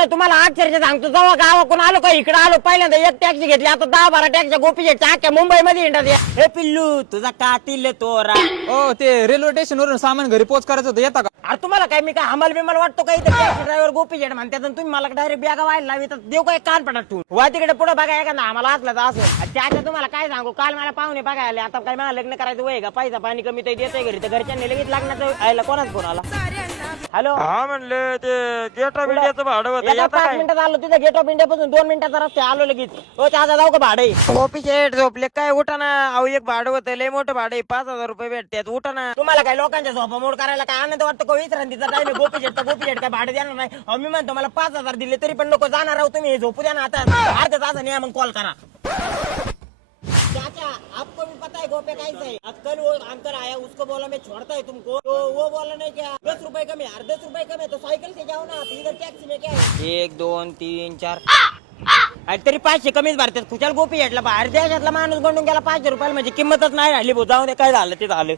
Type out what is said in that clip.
ना तुम्हाला अक्षरशः सांगतो, जेव्हा गावाकडून आलो का इकडे आलो पहिल्यांदा एक टॅक्सी घेतली, आता 10-12 टॅक्सी गोपीचेटच्या अख्ख्या मुंबईमध्ये हिंडत. हे पिल्लू तुझा कातील तोरा. हो ते रेल्वे स्टेशन वरून सामान घरी पोच करायचं होतं, येता का? अरे तुम्हाला काय मी काय हमाल बिमाल वाटतो का? इथं टॅक्सी ड्रायव्हर गोपीचेट म्हणतात आणि तुम्ही मला डायरेक्ट बॅगा व्हायला लावी, तर देऊ काय कान पडत ठेवून वा तिकडे पुढे बघा एखादा आम्हाला असलं तर असं. त्याच्या तुम्हाला काय सांगू, काल मला पाहुणे बघायला आले, आता काय मला लग्न करायचं वय का? पैसा पाणी कमी तर देतोय घरी, तर घरच्यांनी लगेच लग्नाचं आयला कोणाच फोन आला? हॅलो हा म्हणलं ते गेट ऑफ इंडियाचं भाडं होतं, एका 5 मिनिटात आलो तिथं गेट ऑफ इंडिया पासून 2 मिनिटाचा रस्ता आलो लगेच. हो त्याचा जाऊ का भाडे? गोपीचेट झोपले काय? उठा ना. अहो एक भाडं होतं, लय मोठं भाडं आहे, 5,000 रुपये भेटतात. उठा ना. तुम्हाला काय लोकांच्या झोपामोड करायला काय आनंद वाटतो का? विश्रांतीचा टाइम आहे, गोपीचेट काय भाडे देणार नाही. अहो मी म्हणतो मला 5,000 दिले तरी पण नको जाणार आहो तुम्ही, झोपू द्या ना आता अर्ध्या तासाने या मग कॉल करा. चाचा आपको भी पता है गोपे कैसे है? कल वो अंकल आया, उसको बोला मैं छोड़ता है तुमको, तो वो बोला नहीं क्या 10 रुपए कम है, 10 रुपए कम है तो साइकिल से जाओ ना आप, इधर टैक्सी में क्या है? 1 2 3 4 तरी 500 कमीच भरतात. खुशाल गोपी घेतला बाहेर देशातला माणूस गंडून गेला 500 रुपयाला, म्हणजे किंमतच नाही राहिली. जाऊ दे काय झालं ते झालं.